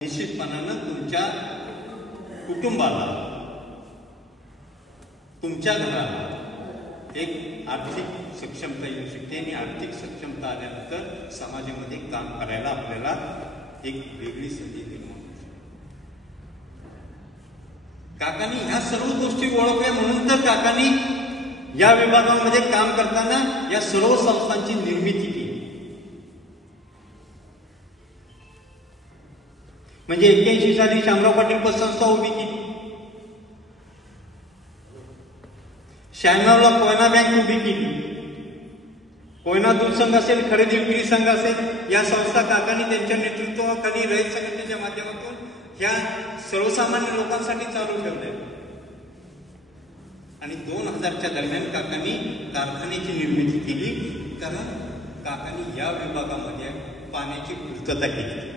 निश्चितपणानं तुमच्या कुटुंबाला, तुमच्या घराला एक आर्थिक सक्षमता येऊ शकते आणि आर्थिक सक्षमता आल्यानंतर समाजामध्ये काम करायला आपल्याला एक वेगळी संधी निर्माण होऊ शकते. काकांनी ह्या सर्व गोष्टी ओळखल्या म्हणून तर काकांनी या विभागामध्ये काम करताना या सर्व संस्थांची निर्मिती केली. म्हणजे 81 साली शामराव पाटील पतसंस्था उभी केली, 96ला कोयना बँक उभी केली, कोयना दूध संघ असेल, खरेदी विक्री संघ असेल, या संस्था काकांनी त्यांच्या नेतृत्वाखाली रयत संघटनेच्या माध्यमातून ह्या सर्वसामान्य लोकांसाठी चालू ठेवल्या. आणि 2000च्या दरम्यान काकांनी कारखान्याची निर्मिती केली, कारण काकांनी या विभागामध्ये पाण्याची पूर्तता केली.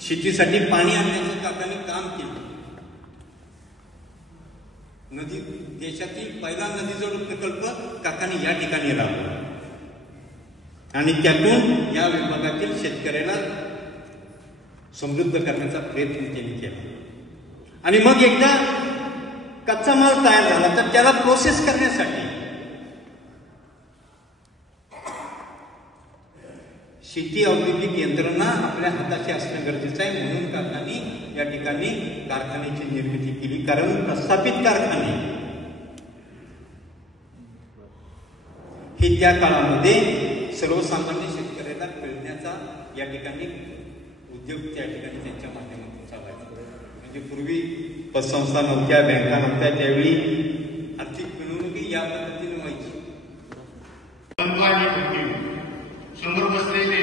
शेतीसाठी पाणी आणण्याचं काकांनी काम केलं. नदी, देशातील पहिला नदीजोड प्रकल्प काकांनी या ठिकाणी राबवला आणि त्यातून या विभागातील शेतकऱ्याला समृद्ध करण्याचा प्रयत्न त्यांनी केला. आणि मग एकदा कच्चा माल तयार झाला तर त्याला प्रोसेस करण्यासाठी शेती औद्योगिक यंत्रणा आपल्या हाताशी असणं गरजेचं आहे. म्हणून काकांनी या ठिकाणी कारखान्याची निर्मिती केली, कारण प्रस्थापित कारखाने हे त्या काळामध्ये सर्वसामान्य शेतकऱ्याला कळण्याचा या ठिकाणी उद्योग त्या ठिकाणी त्यांच्या माध्यमातून चालायचा. म्हणजे पूर्वी पतसंस्था नव्हत्या, बँका नव्हत्या, त्यावेळी आर्थिक मिळवणुकी या पद्धतीने व्हायची. समोर बसलेले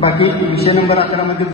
बाकी विषय नंबर 11 मध्ये